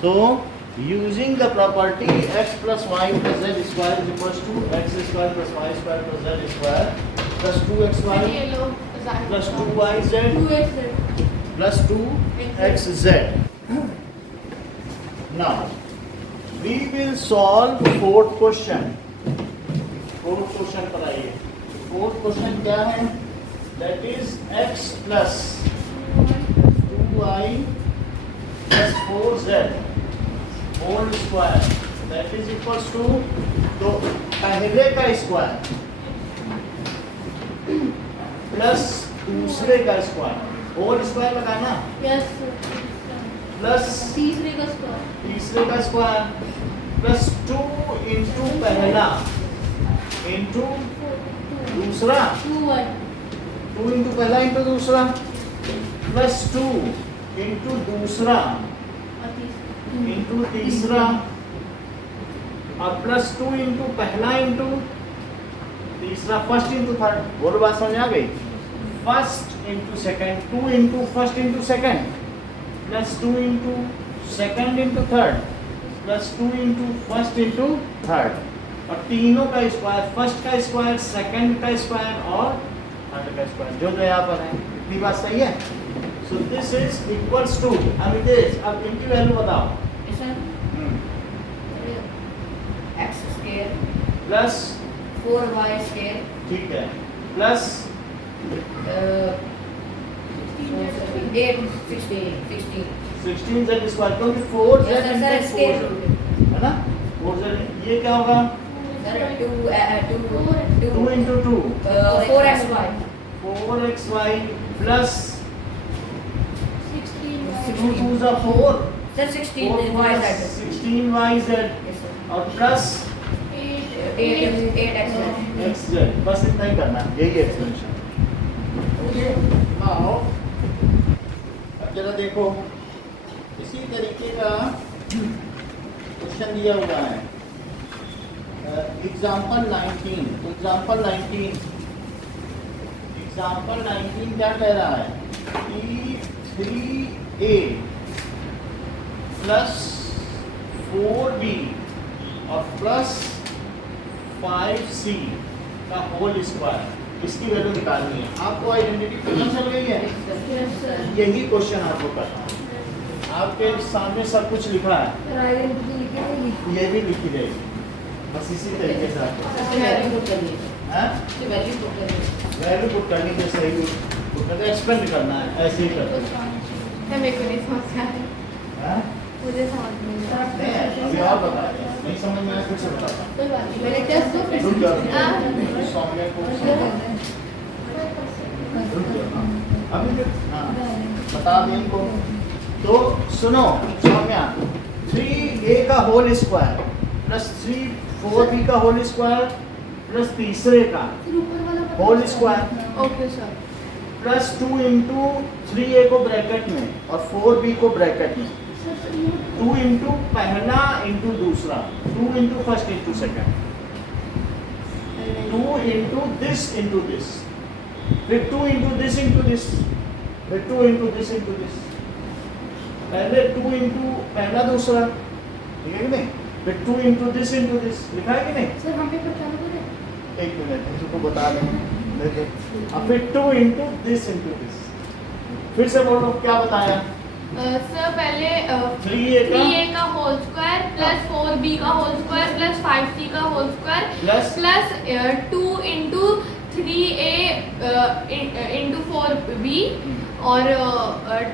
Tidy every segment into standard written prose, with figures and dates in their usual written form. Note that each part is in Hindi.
So using the property x plus y plus z square is equals to x square plus y square plus z square plus 2xy plus 2yz plus 2xz. Now we will solve fourth question. Fourth question पर आइए. फोर्थ क्वेश्चन क्या है? That is x plus 2y plus 4z whole square that is equals to, तो पहले का स्क्वायर प्लस दूसरे का स्क्वायर, होल स्क्वायर लगाना, प्लस तीसरे का स्क्वायर प्लस 2 इंटू पहला इंटू दूसरा, 2 इंटू पहला इंटू दूसरा प्लस 2 इंटू दूसरा इंटू तीसरा और प्लस 2 इंटू पहला इंटू तीसरा, फर्स्ट इंटू थर्ड. बोलो बात समझ आ गई? First into second, 2 into first into second plus 2 into second into third plus 2 into first into third, और तीनों का स्क्वायर, फर्स्ट का स्क्वायर, सेकंड का स्क्वायर और थर्ड का स्क्वायर, जो यहाँ पर है. इतनी बात सही है? So this is equals to, Amitesh अब इनकी वैल्यू बताओ. x square plus 4y square, ठीक है, प्लस 16 z स्क्वायर, क्योंकि 4 z है ना, 4 z, ये क्या होगा? 2 इंटू 2 4xy प्लस 2 2 जा 4 16yz और प्लस 8xz. बस इतना ही करना है, यही एक्सप्लेनेशन. आओ अब जरा देखो, इसी तरीके का क्वेश्चन दिया हुआ है. एग्जाम्पल 19 क्या कह रहा है कि 3a प्लस 4b और प्लस 5c का होल स्क्वायर, इसकी वैल्यू निकालनी है. आपको आइडेंटिटी पता चल गई है? यही क्वेश्चन आपको करना है. आपके सामने सब कुछ लिखा है, ये भी लिखी जाएगी. बस इसी तरीके से आपको वैल्यू पुट करनी है, सही पुट करके एक्सपेंड करना है, ऐसे ही करना है. अभी आप बता, नहीं समझ में आया फिर से बताता. अभी बता दें इनको. तो सुनो सौम्या, 3a का होल स्क्वायर प्लस 4b का होल स्क्वायर प्लस तीसरे का whole square, okay sir, plus 2 into 3a को ब्रैकेट में और 4b को ब्रैकेट में, 2 इंटू पहला इंटू दूसरा, 2 into first into second, 2 into this, फिर 2 इंटू दिस इंटू दिस, फिर 2 इंटू दिस इंटू दिस, पहले 2 इंटू पहला दूसरा, ठीक है कि नहीं, फिर 2 इंटू दिस लिखा है कि नहीं? सर हम पेपर चालू करें? एक मिनट तुमको बता दें. अब फिर 2 इंटू दिस, फिर से बोलो क्या बताया? सर पहले 3a का होल स्क्वायर प्लस 4b का होल स्क्वायर प्लस 5c का whole square plus 2 into 3a into 4b और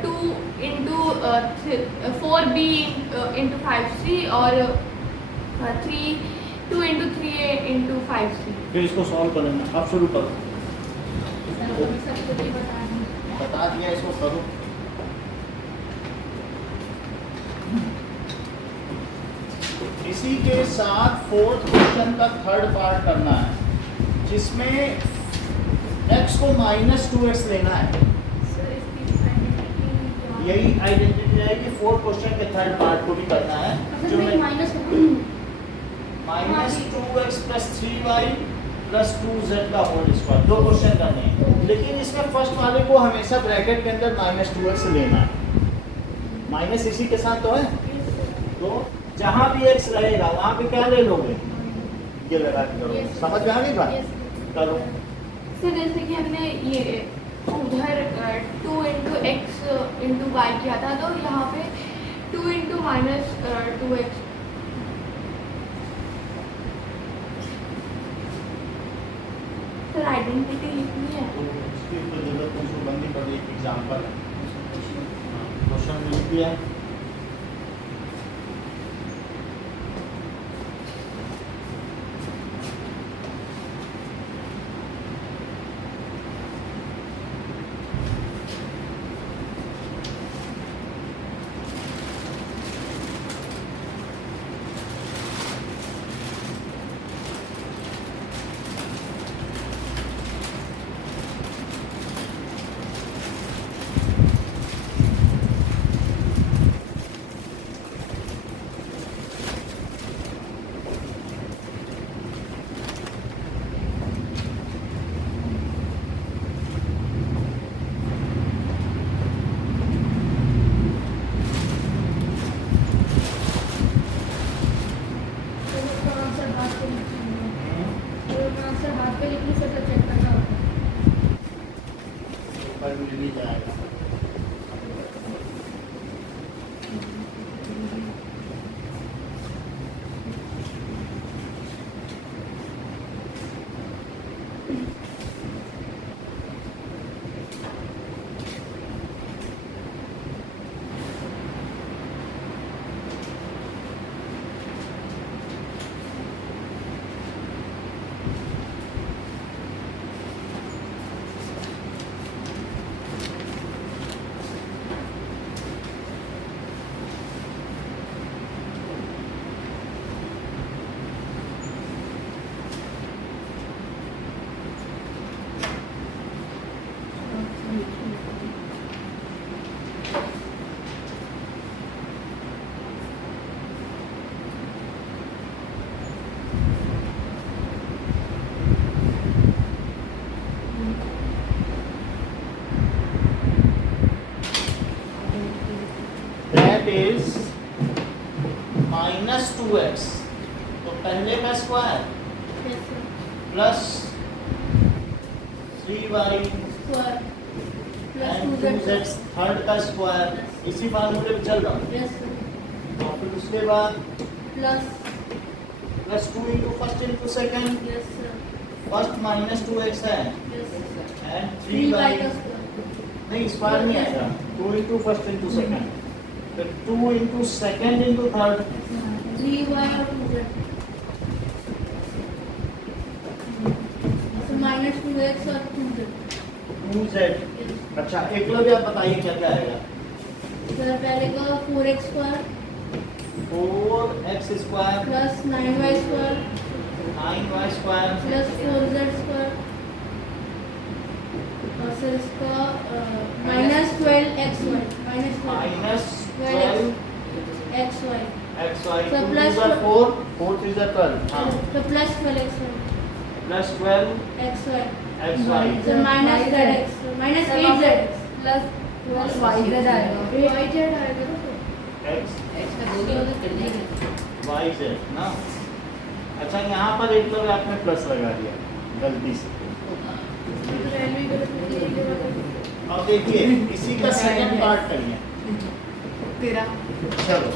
2 इंटू 4b इंटू 5c और 2 इंटू 3a इंटू 5c. फिर इसको सॉल्व करेंगे. अब शुरू करो. बता दिया, इसको करो. इसी के साथ फोर्थ क्वेश्चन का थर्ड पार्ट करना है, जिसमें x को -2x लेना है. यही आइडेंटिटी है कि फोर्थ क्वेश्चन के थर्ड पार्ट को भी करना है, जो -2x plus 3y plus 2z का होल स्क्वायर. दो क्वेश्चन करने हैं, लेकिन इसमें फर्स्ट वाले को हमेशा ब्रैकेट के अंदर -2x लेना है. माइनस इसी के साथ तो है, तो जहाँ भी x रहेगा वहाँ पे क्या ले लोगे, ये लगा के करोगे। Yes. समझ में आ गई बात? Yes. करो। सर जैसे कि हमने ये उधर 2 इंटू एक्स इंटू वाई किया था, तो यहाँ पे 2 into minus 2x। Sir identity लिखनी है। तो उसकी तो जरूरत मुझको बननी पड़ी, एक एग्जाम्पल है, क्वेश्चन लिख दिया। पर मिल ही जाएगा। That is minus 2x, तो पहले का square plus 3y and 2z third का स्क्वायर, इसी फार्मूले पे चल रहा हूँ। और फिर उसके बाद plus 2 into first into second, first minus 2x है एंड 3y, नहीं स्क्वायर नहीं आएगा, 2 इंटू फर्स्ट इंटू सेकेंड, फिर 2 into second into third, 3y और 2z माइनस 2x और 2z। अच्छा एकलव्य आप बताइए क्या क्या आएगा। सर पहले का 4x square 4x square plus 9y square 9y square plus 4z square और सर इसका minus 12xy minus 12xy xy, So 2 plus 4, 4 3 12, हाँ तो plus 12xy plus 12 xy xy, sir minus zx minus 8z plus yz आएगा। yz आएगा x x में दो यूनिट कर देंगे। yz ना। अच्छा यहाँ पर एकलव्य आपने प्लस लगा दिया गलती से। अब देखिए इसी का सेकंड पार्ट करिए। तेरा चलो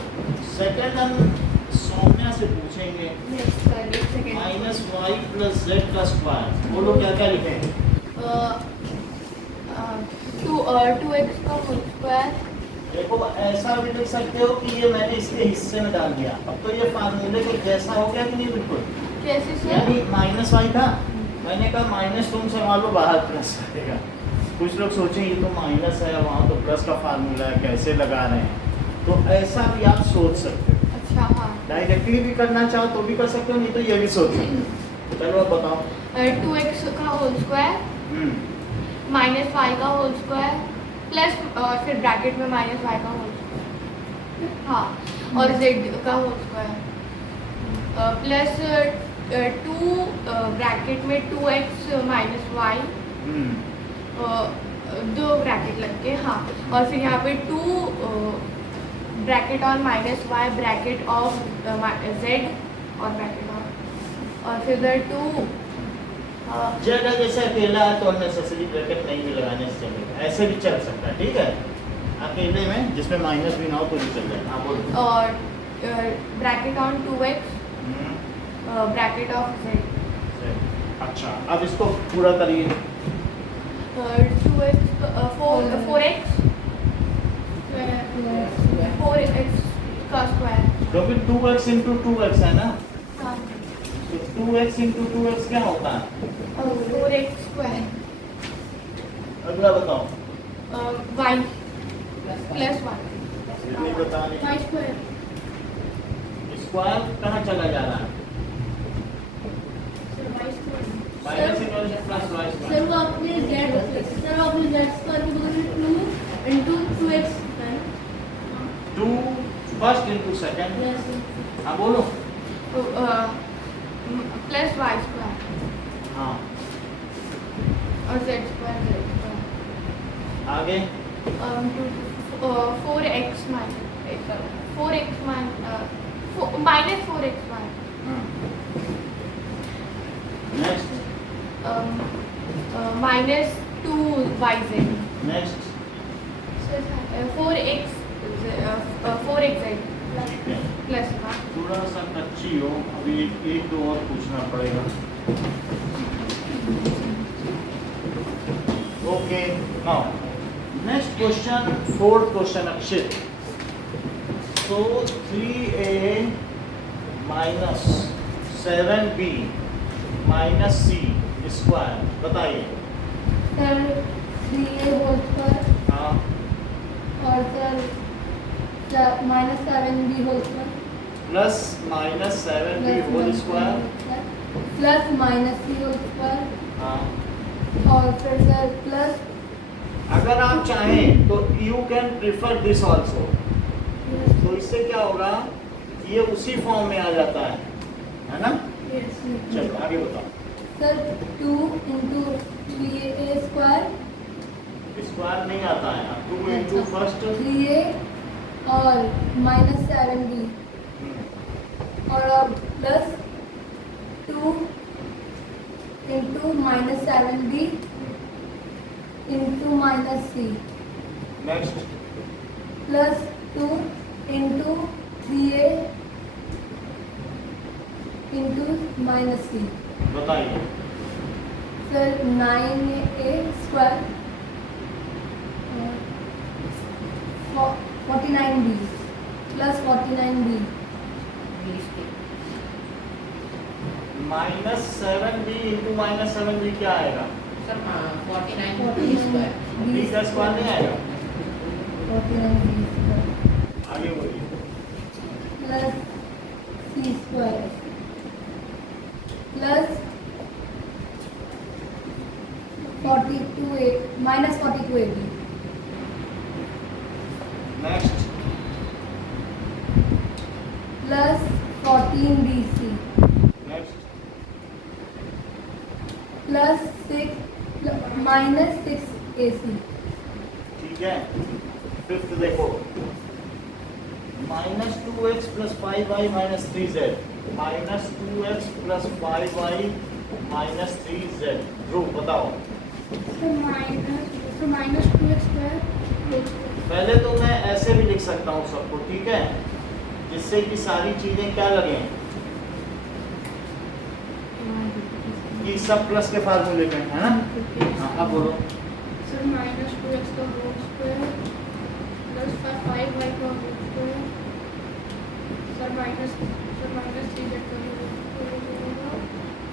सेकंड हम सौम्या से पूछेंगे, माइनस वाई प्लस जेड का स्क्वायर, बोलो क्या क्या लिखेंगे। 2x का होल स्क्वायर देखो ऐसा भी लिख सकते हो कि ये मैंने इसके हिस्से में डाल दिया, अब तो ये फार्मूले के जैसा हो गया कि नहीं बिल्कुल। कैसे सर यानी माइनस वाई था, मैंने कहा माइनस तुम संभाल लो बाहर प्लस आएगा। कुछ लोग सोचेंगे ये तो माइनस है वहाँ तो प्लस का फार्मूला है कैसे लगा रहे हैं, तो ऐसा भी आप सोच सकते हो। अच्छा हाँ डायरेक्टली भी करना चाहो तो भी कर सकते हो, नहीं तो ये भी सोच सकते हो। चलो अब बताओ। 2x का होल स्क्वायर माइनस वाई का होल स्क्वायर प्लस और फिर ब्रैकेट में माइनस वाई का होल स्क्वायर, हाँ और z का होल स्क्वायर प्लस 2 ब्रैकेट में 2x माइनस वाई, दो ब्रैकेट लग के, हाँ और फिर यहाँ पे 2 bracket on minus Y bracket of Z और ब्रैकेट ऑफ और फिगर 2 जेड जैसे अकेला है तो अननेसेसरी ब्रैकेट नहीं भी लगाने से चलेगा, ऐसे भी चल सकता है, ठीक है। अकेले में जिसमें माइनस भी ना हो तो भी चल जाएगा। हाँ बोलो। और bracket on 2x bracket of Z. अच्छा, अब इसको पूरा करिए। 2x 4x 4x का स्क्वायर। क्योंकि 2x इंटू 2x है ना, हाँ, तो 2x इंटू 2x क्या होता है? 4x square. अगला बताओ। y प्लस 1 ये नहीं बताने। y square. स्क्वायर कहाँ चला जा रहा है? Minus equal to plus y sir square. वो आपने z स्क्वायर के बदले 2 into 2x है ना? 2 फर्स्ट इंटू सेकंड। Yes. हाँ बोलो। प्लस y स्क्वायर हाँ और z स्क्वायर आगे। 4x minus 4x next minus 2yz next 4x z ठीक है। प्लस 1। थोड़ा सा कच्ची हो, अभी एक दो और पूछना पड़ेगा। Okay now next question, fourth question Akshit. So 3a minus 7b minus c square बताइए। सर 3a होल स्क्वायर हाँ और sir minus 7b whole square plus minus 7b whole square. Plus minus c whole square हाँ, और फिर सर प्लस अगर आप चाहें तो you can prefer this also. तो इससे क्या होगा, ये उसी फॉर्म में आ जाता है ना। चलो आगे बताओ। Sir 2 into 3a square square नहीं आता है, अब 2 इंटू फर्स्ट 3a और माइनस 7b और अब plus 2 into minus 7b into minus c next plus 2 into 3a into minus c। बताइए। Sir 9a square 49b plus 49b minus 7b into minus 7b क्या आएगा? सर 49 स्क्वायर b का स्क्वायर नहीं आएगा। 49b स्क्वायर आगे बोलिए। Plus c square plus 42a minus 42ab next plus 14bc next plus 6 minus 6ac। ठीक है। फिफ्थ देखो, minus 2x plus 5y minus 3z minus 2x plus 5y minus 3z। ध्रुव बताओ। माइनस 2x स्क्वायर पहले तो मैं ऐसे भी लिख सकता हूँ सबको, ठीक है, जिससे कि सारी चीजें क्या लगे कि सब प्लस के फार्मूले में है ना। हाँ अब बोलो। सर माइनस 2x का होल स्क्वायर प्लस 5y का whole square sir minus 3z का होल स्क्वायर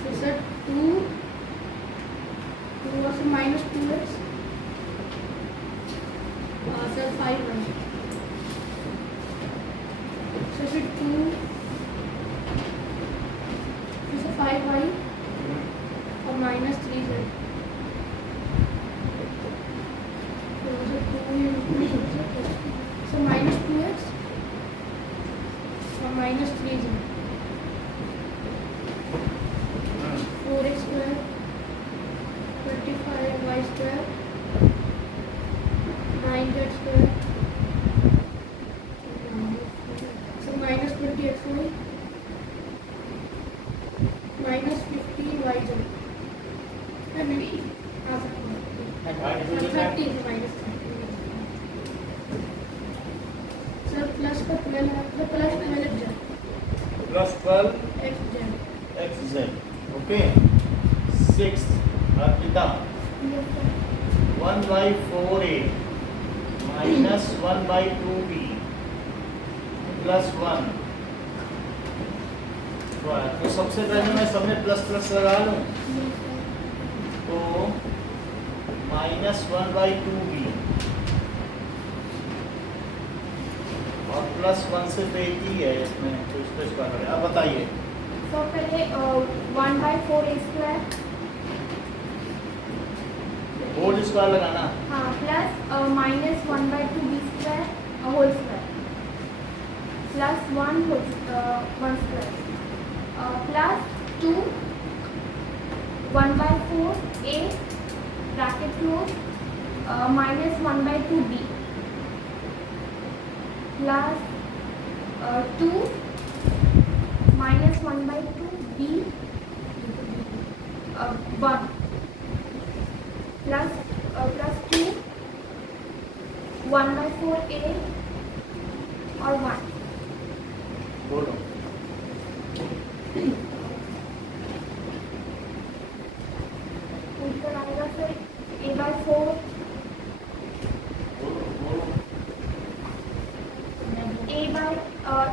तो सर 2 और sir minus 2x sir 5y sir फिर 2 फिर सर 5y और minus 3z so minus 2x और minus 3z 4x square 25y square 9z square sir plus का 12 है तो plus 12 Z plus 12 x Z x Z. Okay 6 Arpita 1/4a minus 1/2b plus 1। तो सबसे पहले मैं सब में प्लस प्लस लगा लूं तो माइनस 1/2b और प्लस 1 से तो एक ही है इसमें, तो इसको स्क्वायर करें। अब बताइए तो पहले 1/4a² होल स्क्वायर लगाना। हाँ plus minus 1/2b² whole square plus 1 square plus 2 1/4a bracket close minus 1/2b plus 2 minus 1/2b 1 plus 2 1/4a और 1 बोलो ऊपर आएगा फिर a/4 बोलो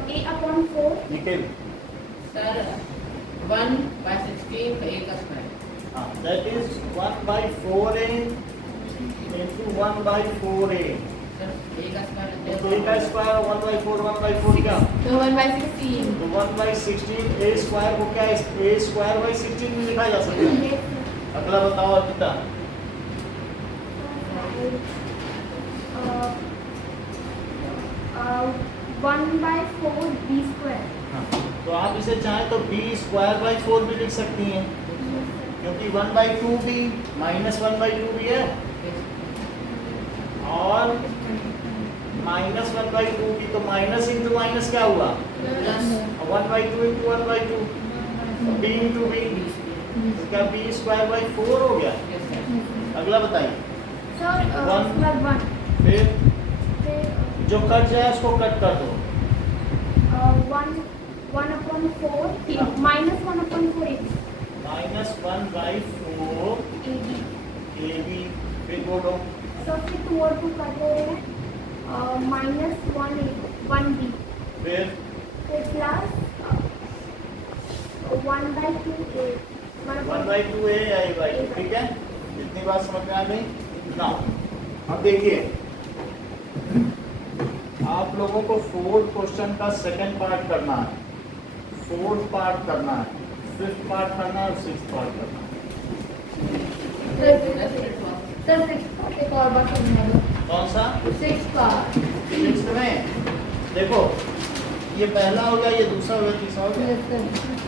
a/4 निखिल। Sir, 1/16 का a का स्क्वायर। हाँ that is 1/4a into 1/4a। Sir a का स्क्वायर तो a का स्क्वायर 1/4 क्या? तो 1/16 तो 1/16 a स्क्वायर को क्या a स्क्वायर बाई 16 में लिखा जा सकता है। अगला बताओ अर्पिता। uh, 1/4b²। हाँ, तो आप इसे चाहें तो b स्क्वायर बाई 4 भी लिख सकती हैं क्योंकि 1/2b माइनस 1/2b है और माइनस 1/2b तो माइनस इंटू माइनस क्या हुआ? 1/2 इंटू 1/2 b इंटू b तो क्या b स्क्वायर बाई 4 हो गया। अगला बताइए। Sir One. 1 फिर फिर जो कट जाए उसको कट कर दो। 1/4 माइनस 1/4 माइनस 1/4 ab फिर बोलो सर फिर 2 और 2 कर रहे हैं माइनस 1b फिर फिर प्लस 1/2a 1/2a आएगा। ठीक है, इतनी बात समझ में आ गई ना। अब देखिए आप लोगों को 4th क्वेश्चन का सेकंड पार्ट करना है, 4th पार्ट करना है, 5th पार्ट करना है और 6th पार्ट करना है। सर 6 एक और बात करना है कौन सा? 6 का 6th में देखो ये पहला हो गया, ये दूसरा हो गया, तीसरा हो गया।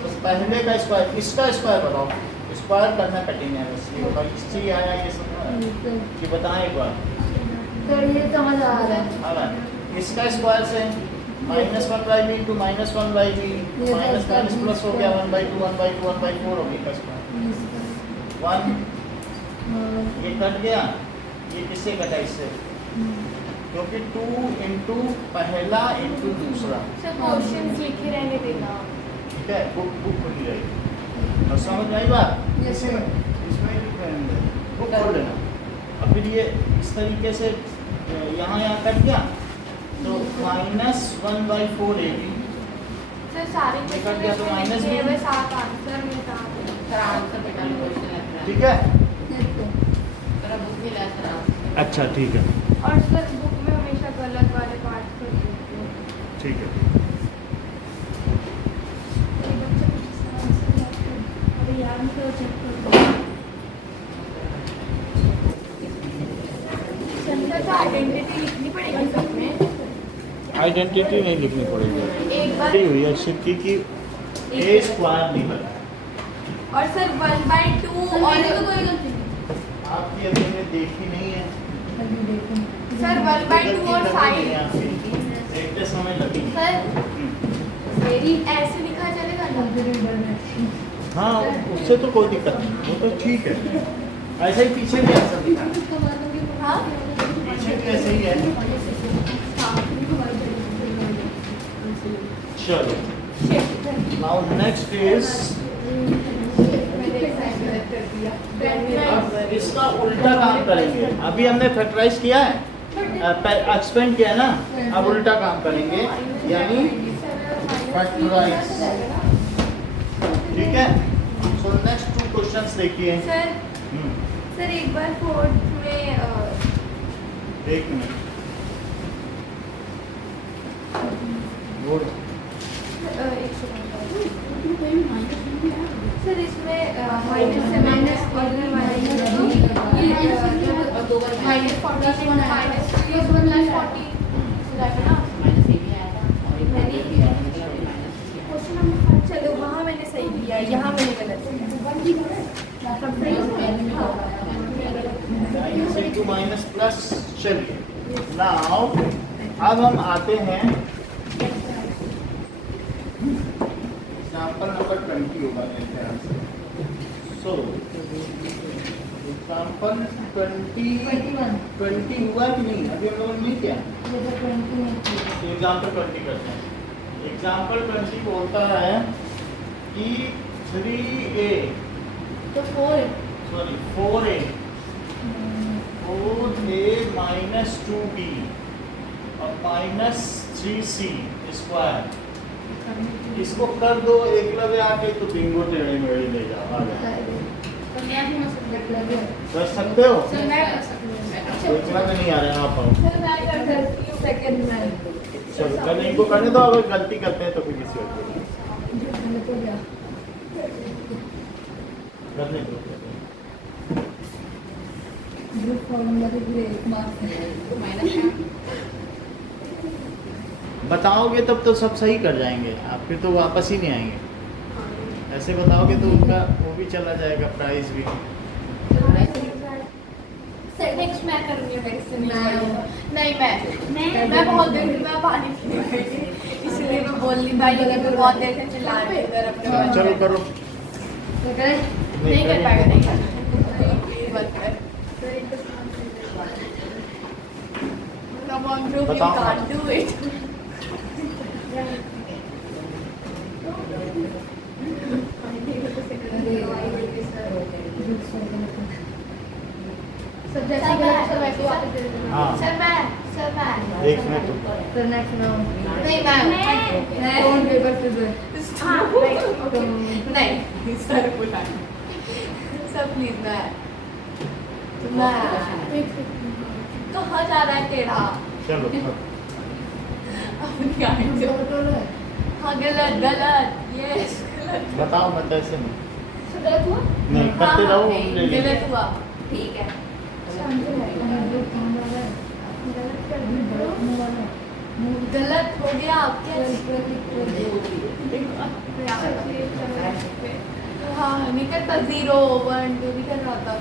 तो पहले का स्क्वायर, इसका स्क्वायर बताओ। स्क्वायर करना कठिन है बस ये बताओ, इससे आया ये समझ ये बताएं एक बार। सर ये समझ आ रहा है आ रहा है। इसका स्क्वायर से minus 1/b into minus 1/b minus minus plus हो गया 1/2 1/2 1/4 हो गया इसका 1 ये कट गया। ये किससे कटा? इससे, क्योंकि 2 इंटू पहला इंटू दूसरा। सर क्वेश्चंस लिखे रहने देना ठीक है, बुक खुली रहेगी और समझ में आई बात। Yes, sir. इसमें लिख रहेंगे बुक खोल लेना। अब फिर ये इस तरीके से यहाँ कट गया तो माइनस 1/4ab सर सारे ये कट गया तो माइनस भी। में 7 आंसर में था सर आंसर बेटा क्वेश्चन लग रहा है। ठीक है, सर बुक में ला सर आंसर। अच्छा ठीक है, और सर बुक में हमेशा गलत वाले पार्ट कर देते हैं ठीक है। अभी याद नहीं करो चेक करो सर आइडेंटिटी लिखनी पड़ेगी सब में आइडेंटिटी नहीं लिखनी पड़ेगी, एक बार दी हुई है सिर्फ की a स्क्वायर निकल। और सर 1/2 और कोई गलती आपकी अभी ने देखी नहीं है सर 1/2 और 5 देखते समय लगी। सर मेरी ऐसे लिखा चलेगा ना हाँ उससे तो कोई दिक्कत नहीं, वो तो ठीक है। ऐसे ही पीछे भी ऐसा दिखा है, हाँ पीछे भी ऐसे ही है। चलो नाउ नेक्स्ट इज अब इसका उल्टा काम करेंगे। अभी हमने फैक्टराइज किया है, एक्सपेंड किया है ना, अब उल्टा काम करेंगे यानी फैक्टराइज। ठीक है, सो नेक्स्ट 2 क्वेश्चंस देखिए। सर सर एक बार फोर्थ में एक मिनट, गुड। एक सेकंड सर, इसमें माइनस से माइनस और माइनस और 2 बार माइनस 40 माइनस 40 ना। माइनस ए भी आया था और एक मैंने- भी आया था, मतलब माइनस चलो वहाँ मैंने सही किया, यहाँ मैंने गलत किया। Minus into minus plus. चलिए नाउ अब हम आते हैं एग्जाम्पल नंबर 20 होगा मेरे ख्याल से। सो एग्जाम्पल 20 हुआ कि नहीं? अभी हम लोगों ने नहीं किया। एग्जाम्पल 20 करते हैं। एग्जाम्पल 20 बोलता है कि 3a तो 4 सॉरी 4a माइनस 2b और माइनस 3c स्क्वायर, इसको कर दो एकलव्य आके तो बिंगो टेढ़े मेढ़े ले जाओ। आ जाओ, कर सकते हो? एकलव्य नहीं आ रहे हैं, आप आओ। सर मैं कर सकती हूँ सेकंड में। चलो करने इनको करने दो, अगर गलती करते हैं तो फिर किसी और को करने दो। बताओगे तब तो सब सही कर जाएंगे आप, फिर तो वापस ही नहीं आएंगे। ऐसे बताओगे तो उनका वो भी चला जाएगा, प्राइस भी। नेक्स्ट मैं करूँगी, मेरे से नहीं मैं बहुत देर मैं पानी पीने गई थी, इसलिए मैं बोल नहीं पाई, लेकिन मैं बहुत देर से चिल्ला रही थी इधर अपने मन में। चलो करो। नहीं कर पाएगा, नहीं कर पाएगा। Come on, Dhruv, you बताओ। can't do it. सर जैसे गलत सर वैसे वापस दे देना। हाँ। सर मैं देख मैं तो सर नेक्स्ट नहीं मैं कौन पेपर से दे नहीं सर बोला सर प्लीज मैं कहाँ जा रहा है तेरा? चलो अपनी आंटी हाँ गलत यस गलत बताओ, मैं कैसे नहीं गलत हुआ नहीं करते रहो, ले लेंगे। गलत हुआ ठीक है गलत हो गया क्या? हाँ नहीं करता 0 1 2 भी कर रहा था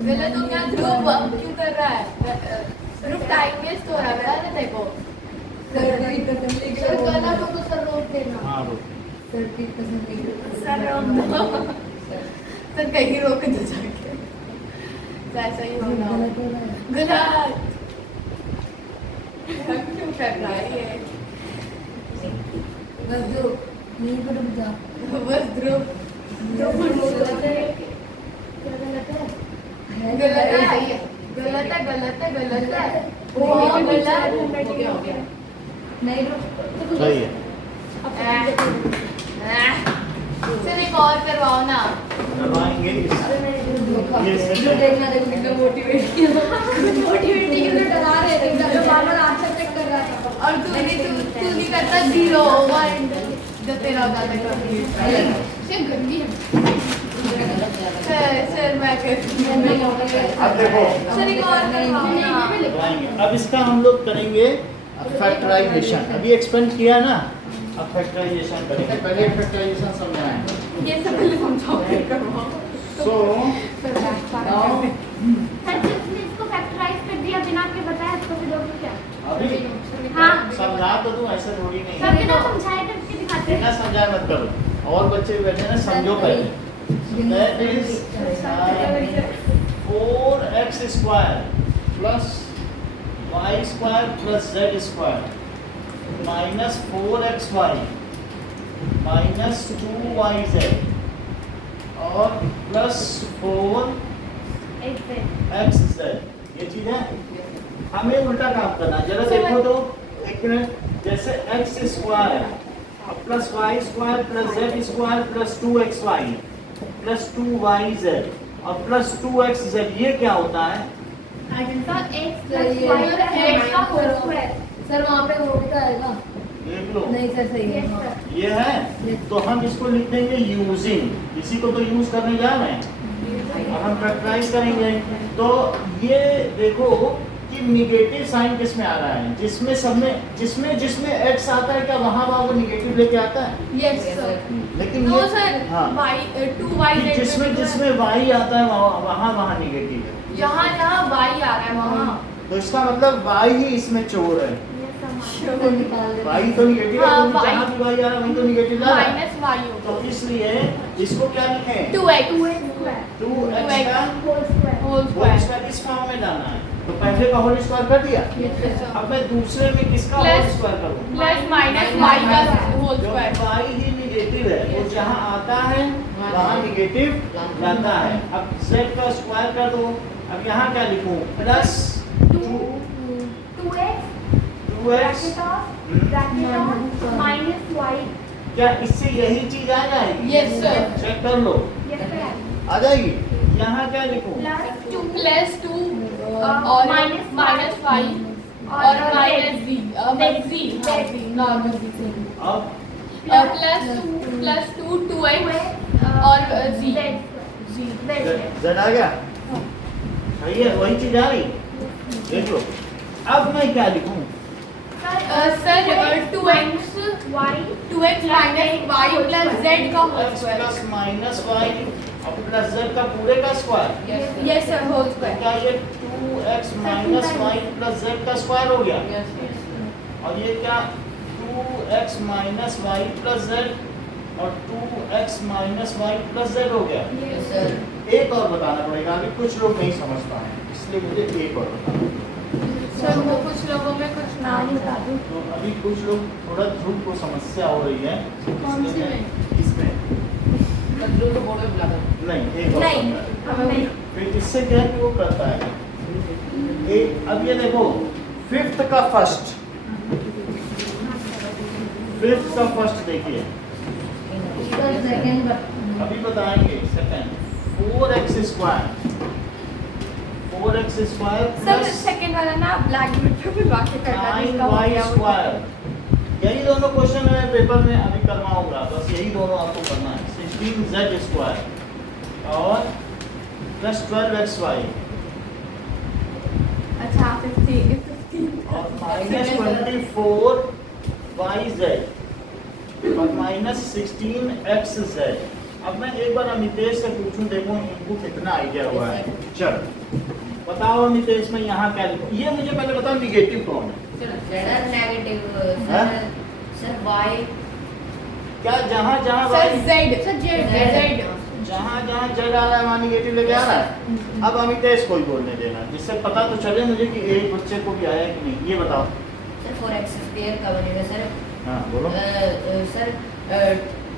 गलत हो गया। ध्रुव अब क्यों कर रहा है? ध्रुव टाइम वेस्ट हो रहा है, बता दे देखो सर गलत हो तो सर रोक देना। हाँ वो सर रोक दो सर कहीं रोक दो जाके, तो ऐसा ही होना गलत क्यों कर रहा है ये? बस ध्रुव गलत है हो गया। नहीं सही है। सर एक और करवाओ ना। करवाएंगे और तू नहीं करता 0 1 जो तेरा होता था गंदी सर मैं करती हूँ। अब देखो सर एक और करवाओ ना। करवाएंगे। अब इसका हम लोग करेंगे फैक्टराइजेशन। अभी एक्सपेंड किया ना, अब फैक्टराइजेशन करेंगे। पहले फैक्टराइजेशन समझाएं। ये सब पहले समझाओ फिर करवाओ। सो नाउ इसको फैक्टराइज कर दिया बिना के बताया तो फिर लोग क्या? अभी हाँ। समझा तो दूं, ऐसा थोड़ी नहीं सब है। बिना समझाए करके दिखाते बिना समझाए मत करो, और बच्चे बैठे ना, समझो पहले। That is 4x² plus y² plus z² minus 4xy minus 2yz और प्लस 4xz, ये चीज है। हमें उल्टा काम करना, जरा देखो तो एक मिनट। जैसे x square plus y square plus z square plus 2xy plus 2yz और प्लस 2xz, ये क्या होता है? सर वहाँ पे वो भी तो आएगा। देख लो, नहीं सर सही है। हाँ। ये है। तो हम इसको लिख देंगे यूजिंग, इसी को तो यूज करने जा रहे हैं और हम फैक्टराइज करेंगे। तो ये देखो कि निगेटिव साइन किस में आ रहा है, जिसमें सब में जिसमें x आता है, क्या वहाँ वो निगेटिव लेके आता है? Yes sir. लेकिन नो ये सर, हाँ, y 2yz जिसमें y आता है वहाँ निगेटिव है। जहाँ जहाँ y आ रहा है वहाँ तो इसका मतलब y ही इसमें चोर है। तो निकाल दे। y तो निगेटिव है, हाँ, क्योंकि जहाँ भी y आ रहा है वहीं तो निगेटिव आ रहा है। माइनस y तो होगा इसलिए इसको क्या लिखें? 2x 2x का होल होल स्क्वायर स्क्वायर इस फॉर्म में लाना है। तो पहले का होल स्क्वायर कर दिया। अब मैं दूसरे में किसका होल Plus- स्क्वायर करूँ? प्लस माइनस y का होल जो स्क्वायर। y ही निगेटिव है, वो जहाँ आता है वहाँ निगेटिव लाता है। अब z का स्क्वायर कर दो। अब यहाँ क्या लिखूँ? प्लस 2x क्या इससे यही चीज आ जाएगी? Yes, sir. चेक कर लो, आ जाएगी। यहाँ क्या लिखूँ? प्लस 2 और माइनस y और माइनस z नॉर्मल अब प्लस 2x और z z आ गया, सही है, वही चीज आ रही। देख लो, अब मैं क्या लिखूँ? Sir 2x minus y plus z का whole x square. Plus minus y और प्लस z का पूरे का स्क्वायर। यस सर, होल तो स्क्वायर। क्या ये 2x minus y plus z का स्क्वायर हो गया? और ये क्या 2x minus y plus z और 2x minus y plus z हो गया। एक और बताना पड़ेगा, अभी कुछ लोग नहीं समझ पाए, इसलिए मुझे एक और बताना पड़ेगा। सर वो कुछ लोगों में कुछ नाम बता दो। तो अभी कुछ लोग थोड़ा ध्रुव को समस्या हो रही है। कौन सी में? इसमें तो बोर्ड में बुला दो। नहीं, एक और नहीं, समझा। हमें फिर इससे क्या है कि वो करता है। अब ये देखो, फिफ्थ का फर्स्ट देखिए, सेकंड अभी बताएंगे। Second 4x square sir plus second वाला ना ब्लैक बोर्ड पे भी बाकी करना है, इसका हो 9y गया वो। स्क्वायर। यही दोनों क्वेश्चन मैं पेपर में अभी करवाऊंगा, बस यही दोनों आपको करना है। 16z स्क्वायर और प्लस 12xy अच्छा 15 और माइनस 24yz और माइनस 16xz। अब मैं एक बार अमितेश से पूछूं, देखो इनको कितना आइडिया हुआ है। चल बताओ अमितेश, में यहाँ क्या लिखूं? ये मुझे पहले बताओ, निगेटिव कौन है? नेगेटिव हाँ? सर y क्या जहाँ जहाँ सर y- z जहाँ जहाँ z आ रहा है वहाँ निगेटिव लेके आ रहा है। अब अमितेश को ही बोलने देना, जिससे पता तो चले मुझे कि एक बच्चे को भी आया कि नहीं। ये बताओ। सर 4x स्क्वायर का बनेगा सर। हाँ बोलो। सर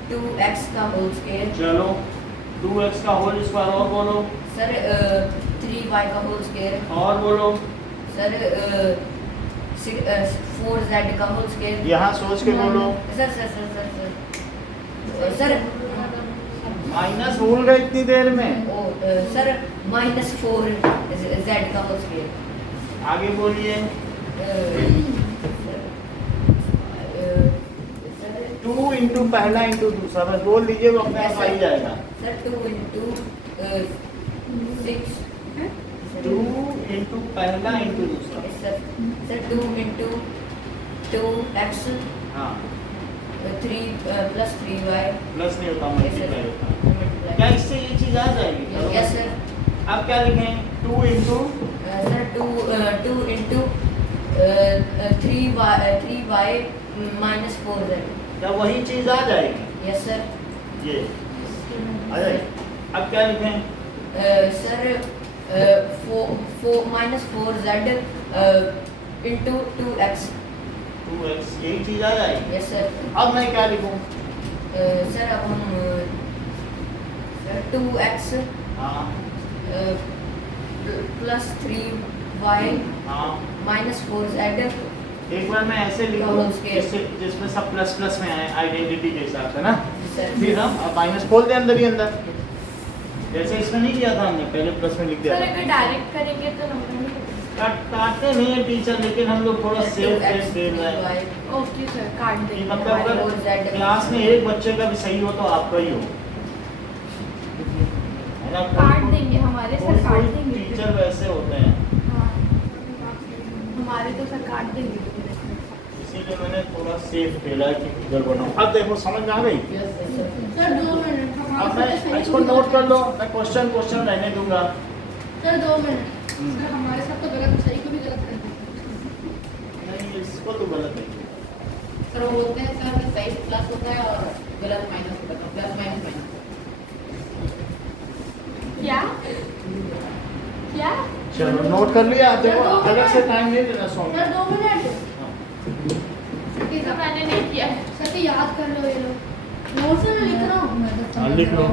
2x का होल स्क्वायर। चलो 2x का होल स्क्वायर, और बोलो, सर 3y का होल स्क्वायर। और बोलो। सर 4z का होल स्क्वायर। यहाँ सोच के बोलो। सर सर माइनस भूल गए इतनी देर में। सर -4 z का होल स्क्वायर। आगे बोलिए। 2 इंटू पहला इंटू दूसरा, बस बोल दीजिए, वो अपने आप आ ही जाएगा। सर 2 इंटू 6 2 इंटू पहला इंटू दूसरा। सर 2 इंटू 2x हाँ, 3 प्लस 3y। प्लस नहीं होता, मल्टीप्लाई होता। क्या इससे ये चीज आ जाएगी? चलो। Yes sir. अब क्या लिखें? 2 into sir 2 into 3y minus 4z। क्या वही चीज आ जाएगी? Yes sir. ये आ जाएगी। अब क्या लिखें? Sir -4z into 2x। 2 2x यही चीज आ जाएगी। Yes sir. अब मैं क्या लिखूं? सर अब हम 2x हाँ प्लस 3y हाँ माइनस 4z। एक बार मैं ऐसे लिखूं Double square। जिसमें सब प्लस प्लस में आए आइडेंटिटी के हिसाब से ना, सर फिर हम अब माइनस खोल दें अंदर ही अंदर, जैसे इसमें नहीं किया था हमने, पहले प्लस में लिख दिया सर था। अगर डायरेक्ट करेंगे तो नंबर नहीं कटेगा। काटते नहीं है टीचर, लेकिन हम लोग थोड़ा सेफ दे रहे हैं। ओके सर, काट कि देंगे। मतलब अगर 4z क्लास में एक बच्चे का भी सही हो तो आपका ही हो, है ना? काट देंगे हमारे सर, काट देंगे। टीचर वैसे होते हैं, हाँ, हमारे तो सर काट देंगे। इसीलिए मैंने थोड़ा सेफ खेला कि इधर बनाऊं। अब देखो समझ में आ गई? सर 2 मिनट अब मैं इसको नोट कर लो, मैं क्वेश्चन रहने दूंगा। Sir 2 minute. सर हमारे साथ तो गलत, सही को भी गलत कर देते नहीं इसको तो गलत है। सर वो बोलते हैं सर सही प्लस होता है और गलत माइनस होता है, प्लस माइनस माइनस। क्या क्या? चलो नोट कर लिया। देखो अलग से टाइम नहीं देना सॉन्ग। Sir 2 minute. तो मैंने नहीं किया है। सर के याद कर लो ये लोग। नोट्स में लिख रहा हूँ। हाँ, लिख लो।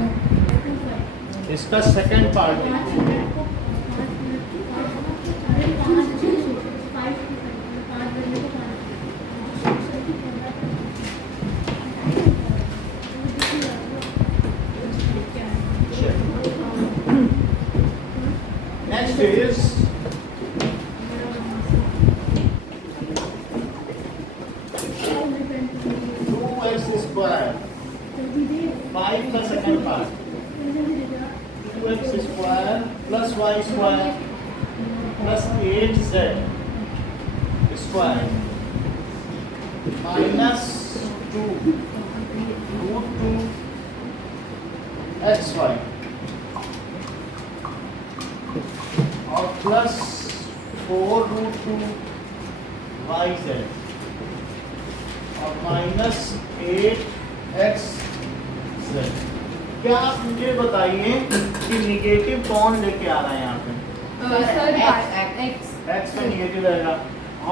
इसका सेकंड पार्ट है। 5 मिनट को 5 मिनट की 5 चीज 5 बजे को 5 नेक्स्ट इज 2x स्क्वायर 5 का second part 2x square plus y square plus 8z square minus 2 root 2 xy और प्लस 4 रूट 2 yz और माइनस 8xz। क्या आप मुझे बताइए कि निगेटिव कौन लेके आ रहा है यहाँ पे? सर एक्स x का निगेटिव रहेगा।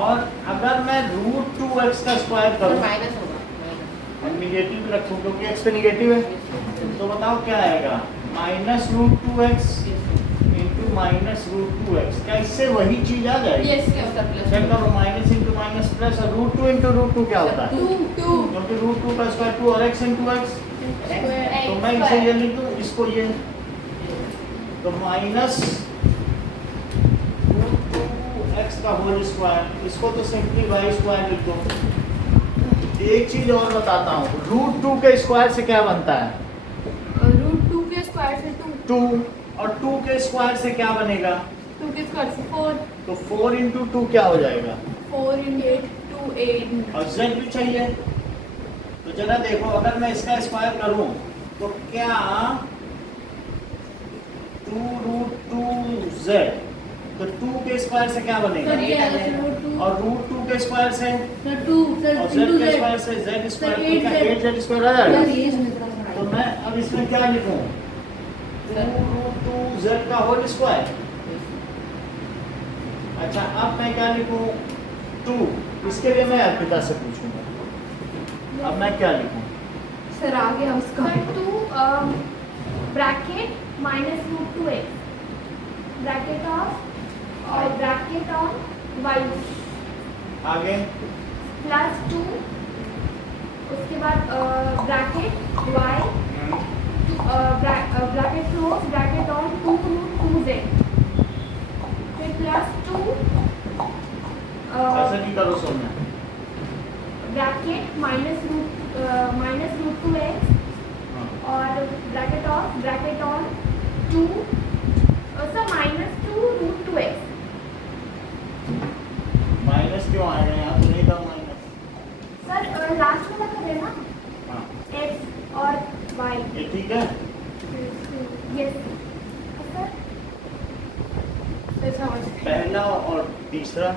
और अगर मैं रूट 2x का स्क्वायर सर करूँ माइनस होगा। और निगेटिव रखूँ क्योंकि x पे निगेटिव है, तो बताओ क्या आएगा? Minus root 2x into minus root 2x। क्या इससे वही चीज आ जाएगी? यस सर, प्लस चेक करो, माइनस इंटू माइनस प्लस और रूट 2 इंटू रूट 2 क्या होता है? 2 क्योंकि रूट 2 का स्क्वायर 2 और x इंटू x, तो मैं इसे ये लिख दूँ, इसको ये, तो माइनस रूट 2x का होल स्क्वायर, इसको तो सिंपली y स्क्वायर लिख दो। एक चीज और बताता हूँ, रूट 2 के स्क्वायर से क्या बनता है? रूट 2 के स्क्वायर से 2, 2, और 2 के स्क्वायर से क्या बनेगा? 2 के स्क्वायर से 4, तो 4 इंटू 2 क्या हो जाएगा? 4 into 8 to 8। और z भी चाहिए, तो जरा देखो अगर मैं इसका स्क्वायर करूं तो क्या 2 रूट 2z, तो 2 के स्क्वायर से क्या बनेगा? सर ये है रूट 2 और रूट 2 के स्क्वायर से सर 2 सर और z इंटू के स्क्वायर z से z स्क्वायर, सर, तो क्या 8z 8z स्क्वायर आ जाएगा? ये इसमें तो मैं अब इसमें क्या लिखूं? 2 रूट 2z का होल स्क्वायर। अच्छा अब मैं क्या लिखूं? 2, इसके लिए मैं अर्पिता से पूछूंगा। अब मैं क्या लिखूं? सर आ गया उसका। Sir 2 bracket minus root 2x bracket of और ब्रैकेट ऑन y आगे प्लस 2 उसके बाद bracket y bracket close bracket on 2 root 2z फिर प्लस 2 ऐसा नहीं करो Sonia. Bracket minus root 2x हाँ। और bracket off bracket on 2 sir minus 2 root 2x minus क्यों आ रहे हैं? आप नहीं था माइनस। सर लास्ट वाला कर रहे हैं ना हाँ x और y ये ठीक है। यस सर फिर समझ गए। पहला और तीसरा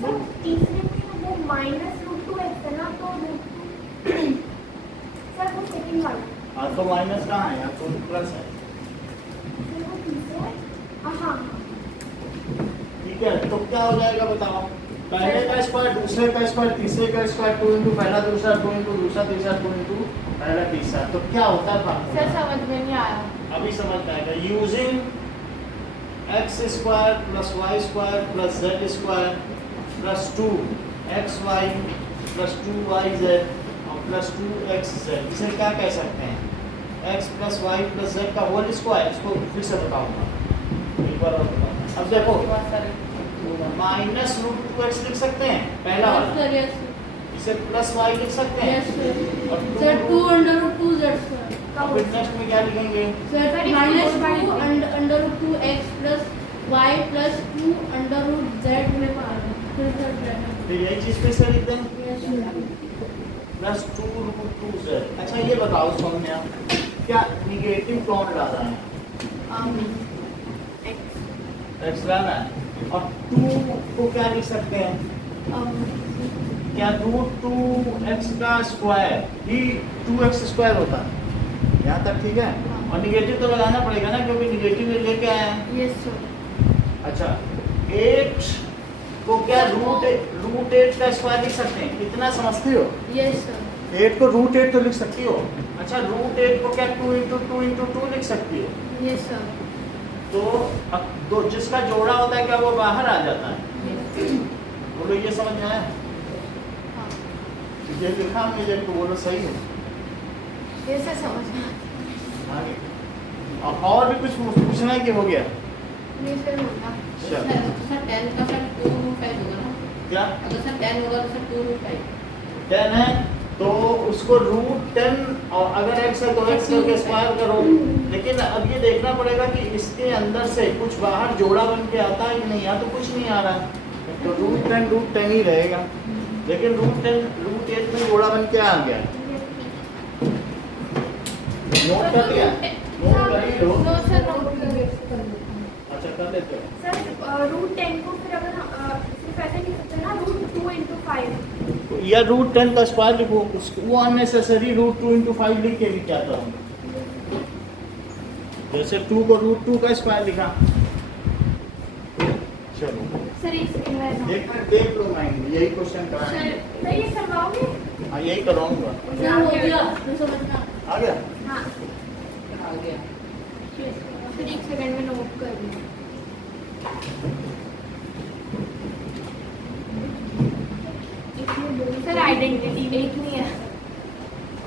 सर तीसरे में वो माइनस रूट 2x है ना तो सर वो सेकंड वाला हाँ तो माइनस कहाँ है? यहाँ तो प्लस है। सर वो तीसरा हाँ ठीक है, तो क्या हो जाएगा बताओ? पहले का स्क्वायर, दूसरे का स्क्वायर, तीसरे का स्क्वायर, 2 इंटू पहला दूसरा, 2 इंटू दूसरा तीसरा, 2 इंटू पहला तीसरा, तो क्या होता है सर फार्मूला? समझ में नहीं आया। अभी समझ में आएगा। Using x square plus y square plus z square plus 2 x y plus 2 y z और प्लस 2 एक्स जेड, इसे क्या कह सकते हैं? X plus y plus z का होल स्क्वायर। इसको फिर से बताऊंगा, एक बार और बताऊंगा। अब देखो, माइनस रूट 2x लिख सकते हैं पहला वाला, सर यस इसे प्लस वाई लिख सकते हैं। यस सर और sir 2 under root 2 z square अब नेक्स्ट में क्या लिखेंगे? Sir minus 2 under root 2 x plus y plus 2 under root z में फिर सर फिर यही चीज फिर से लिख दें, प्लस 2 रूट 2 जेड। अच्छा ये बताओ समझ में आप क्या निगेटिव कौन ला रहा है? एक्स लाना है। और 2 को क्या लिख सकते हैं? क्या रूट 2x का स्क्वायर ही 2x स्क्वायर होता है? यहाँ तक ठीक है। और निगेटिव तो लगाना पड़ेगा ना, क्योंकि निगेटिव में लेके आए हैं। Yes sir. अच्छा 8 को क्या रूट 8 का स्क्वायर लिख सकते हैं? कितना समझती हो? Yes sir. 8 को रूट 8 तो लिख सकती हो। अच्छा रूट 8 को क्या 2 इंटू 2 इंटू 2 लिख सकती हो? Yes sir. तो अब दो जिसका जोड़ा होता है क्या वो बाहर आ जाता है? बोलो ये समझ में आया? हाँ ये लिखा मुझे तो बोलो सही है। ये सर समझ में आया। आगे और भी कुछ पूछना है कि हो गया? ये सर हो गया। चलो सर 10 का सर 2 रूट 5 होगा ना? क्या अगर सर 10 होगा तो सर 2 रूट 5। 10 है तो उसको रूट 10 और अगर x है तो x करके स्क्वायर करो। लेकिन अब ये देखना पड़ेगा कि इसके अंदर से कुछ बाहर जोड़ा बन के आता है कि नहीं। यहाँ तो कुछ नहीं आ रहा है, तो रूट 10 ही रहेगा। लेकिन रूट 8 में जोड़ा बन के आ गया। नोट कर लिया? नोट कर ही लो। No sir no. अच्छा कर लेते हो। सर रूट 10 को फिर अगर सिर्फ ऐसे लिख सकते हैं ना, रूट 2 इंटू 5। या रूट 10 का स्क्वायर लिखो, वो अननेसेसरी रूट 2 इंटू 5 लिख के भी क्या करूँ? जैसे 2 को रूट 2 का स्क्वायर लिखा। चलो सर इसके देख लो माइंड, यही क्वेश्चन कराएंगे। सर ये करवाओगे? हाँ यही कराऊंगा। सर हो गया तो समझना आ गया? हाँ आ गया। फिर 1 सेकंड में नोट कर लो। सर आइडेंटिटी लिखनी है।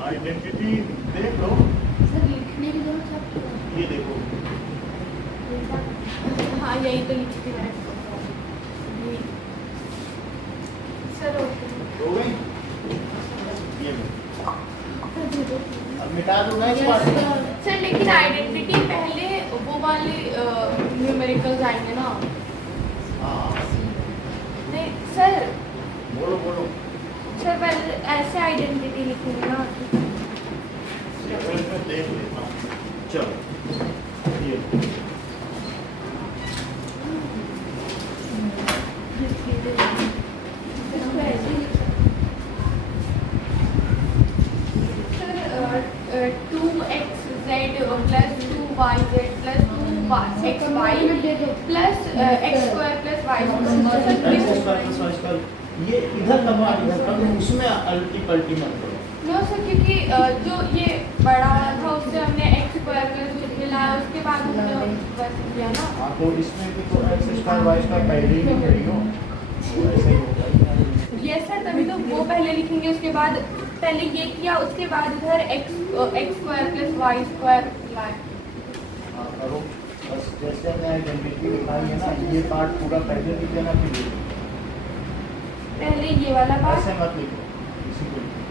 आइडेंटिटी देख लो, सर लिखने की जरूरत है। ये देखो हाँ यही तो लिखी थी मैंने। Sir okay. हो गई? ये लो। अब मिटा दो ना इस पार्ट को। सर लेकिन आइडेंटिटी पहले वो वाले न्यूमेरिकल्स आएंगे ना? हाँ नहीं सर, बोलो बोलो। सर पहले ऐसे आइडेंटिटी लिखूंगी ना। मैं देख लेता हूँ। चलो ये लो। इसको ऐसे ही लिख सकते हैं। 2xz plus 2yz plus 2xy plus x square plus y square. ये इधर दबा, इधर अब उसमें अल्टी पल्टी मत करो। नो सर, क्योंकि जो ये बड़ा वाला था उससे हमने x स्क्वायर प्लस कुछ मिलाया, उसके बाद हमने वैसे किया ना। हाँ तो इसमें भी तो एक्स स्क्वायर वाई स्क्वायर पहले ही लिख रही हो, वो ऐसे ही होगा। यस सर, तभी तो वो पहले लिखेंगे, उसके बाद पहले ये किया, उसके बाद इधर x square plus y square लाए। हाँ करो बस, जैसे हमने आइडेंटिटी लिखाई है ना, ये पार्ट पूरा पहले लिख देना, फिर ये लिखो। पहले ये वाला पार्ट ऐसे मत लिखो, इसी को लिखो।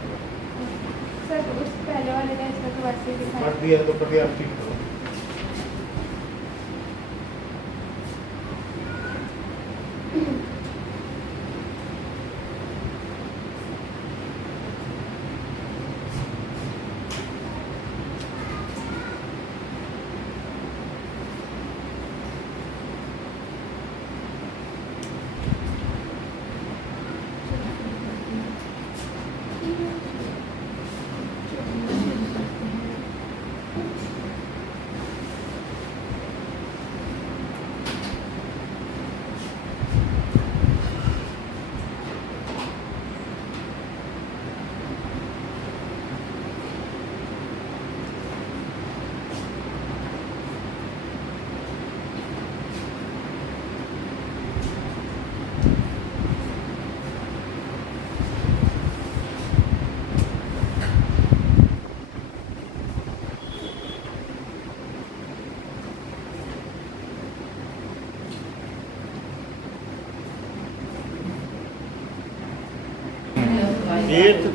सर, उस पहले वाले का इसका तो वैसे ही लिखा है। मत दिया तो कभी आप ठीक करो।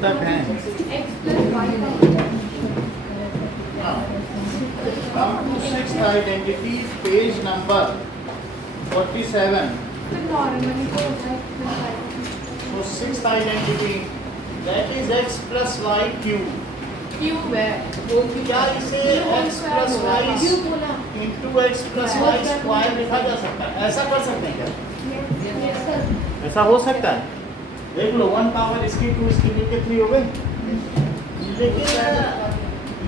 तक हैं। x plus y का whole Come to sixth identity, page number 47. तो नॉर्मली तो होता है x plus y का So sixth identity, that is x plus y cube. Cube है क्या इसे x plus y क्यों बोला into x plus y square लिखा जा सकता है? ऐसा कर सकते हैं क्या? yes sir ऐसा हो सकता है? देख लो 1 पावर इसकी 2 इसकी मिलके 3 हो गए। लेकिन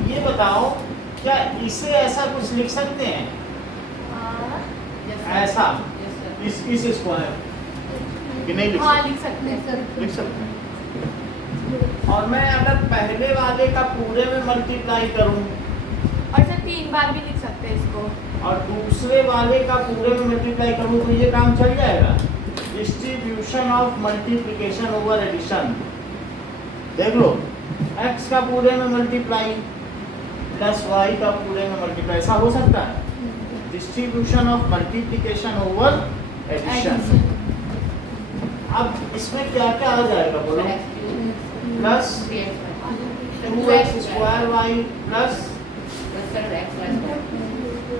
ये बताओ क्या इसे ऐसा कुछ लिख सकते हैं? ऐसा इस स्क्वायर कि नहीं लिख हाँ सकते? लिख सकते हैं सर लिख सकते हैं। और मैं अगर पहले वाले का पूरे में मल्टीप्लाई करूं और सर 3 बार भी लिख सकते हैं इसको और दूसरे वाले का पूरे में मल्टीप्लाई करूं तो ये काम चल जाएगा। Distribution of multiplication over addition, देख लो x का पूरे में मल्टीप्लाई प्लस y का पूरे में मल्टीप्लाई, ऐसा हो सकता है? Distribution of multiplication over addition. अब इसमें क्या क्या आ जाएगा बोलो? Plus 2x square y plus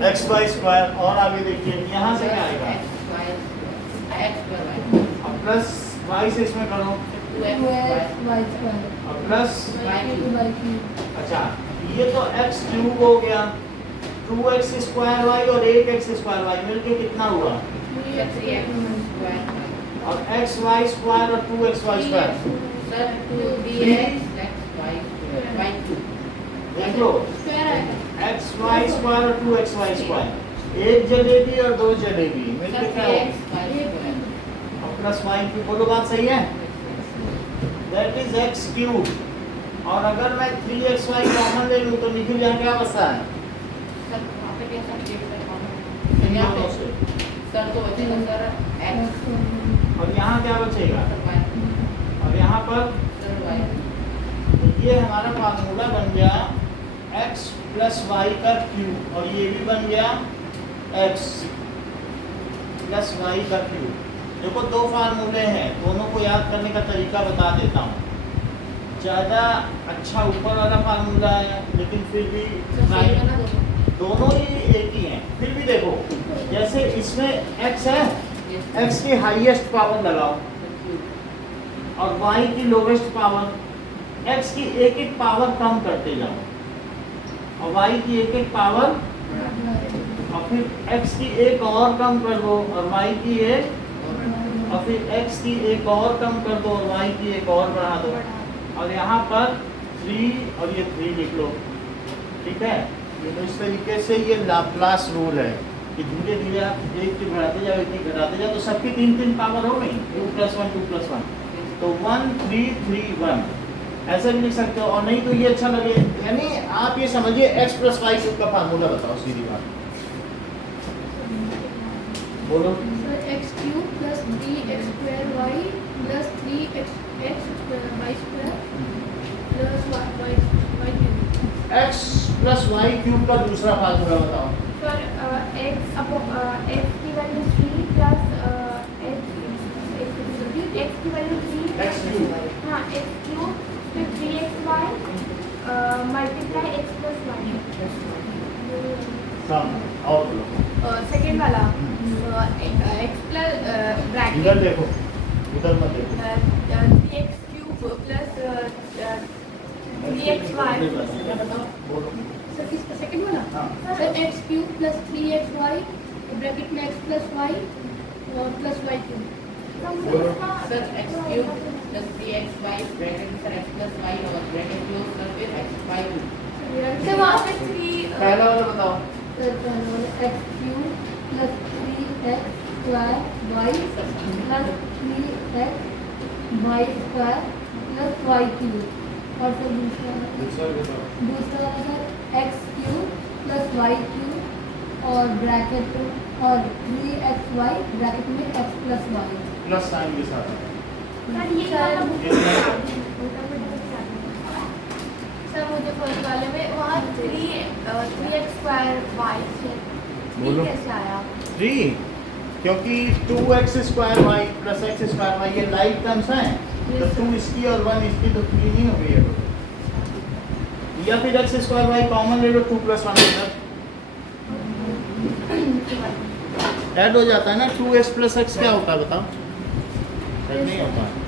x y square, और आगे देखिए यहाँ से क्या आएगा? अब प्लस y से इसमें करो और प्लस, अच्छा ये तो x क्यूब हो गया, 2x स्क्वायर y और 8x स्क्वायर y मिलके कितना हुआ? और x y स्क्वायर और 2x y स्क्वायर, देख लो x y स्क्वायर और 2x y स्क्वायर, एक जलेबी और 2 जलेबी मिलके क्या होगा? और प्लस y क्यूब, बोलो बात सही है? That is x cube. और अगर मैं 3xy कॉमन ले लूं तो निकल जाए क्या बचता है? इन दोनों से। और यहाँ क्या बचेगा? और यहाँ पर तो ये हमारा फार्मूला बन गया x प्लस वाई का क्यूब, और ये भी बन गया x प्लस वाई का क्यूब। देखो दो फार्मूले हैं, दोनों को याद करने का तरीका बता देता हूँ। ज़्यादा अच्छा ऊपर वाला फार्मूला है, लेकिन फिर भी दोनों ही एक ही हैं। फिर भी देखो जैसे इसमें x है, x की हाईएस्ट पावर लगाओ और y की लोवेस्ट पावर, x की एक एक पावर कम करते जाओ और y की एक एक पावर, और फिर x की एक और कम कर दो और y की एक, और फिर x की एक और कम कर दो और y की एक और बढ़ा दो, और यहाँ पर 3 और ये 3 लिख लो। ठीक है, ये तो इस तरीके से ये लाप्लास रूल है कि धीरे धीरे आप एक की बढ़ाते जाओ एक की घटाते जाओ तो सबकी 3 पावर हो गई, 2 + 1 2 + 1, तो 1 3 3 1 ऐसे भी लिख सकते हो। और नहीं तो ये अच्छा लगे, यानी आप ये समझिए x + y क्यूब का फार्मूला बताओ, सीधी बात बोलो। x cube plus 3x square y plus 3x y square plus y cube. x + y cube का दूसरा फार्मूला बताओ। सर x की वैल्यू 3 प्लस x की वैल्यू 3 x क्यूब, हाँ x क्यूब फिर 3xy multiply x plus y। कम और बोलो। सेकेंड वाला x प्लस इधर ब्रैकेट देखो, उधर मत देखो। 3x क्यूब प्लस 3xy बोलो। सर किसका सेकंड वाला? हाँ। Sir x cube plus 3xy bracket में x प्लस y और प्लस y क्यूब। बोलो। Sir x cube plus 3xy bracket में सर x प्लस y और ब्रैकेट क्लोज कर फिर xy क्यूब। तो वहाँ पे 3 पहला वाला बताओ। x cube plus 3x square y plus 3x y square plus y cube. और फिर दूसरा वाला sir x cube plus y cube और ब्रैकेट और 3xy ब्रैकेट में x plus y plus sign के साथ। सर ये वाला सर मुझे फर्स्ट वाले में वहाँ 3x स्क्वायर y से बोलो। कैसे आया? 3 क्योंकि 2x square y plus x square y ये लाइक टर्म्स हैं, तो 2 इसकी और 1 इसकी, तो 3 ही हो गई है। या फिर एक्स स्क्वायर वाई कॉमन ले लो, 2 + 1 ऐड हो जाता है ना। 2x + x क्या होता है बताओ? ऐड नहीं होता है।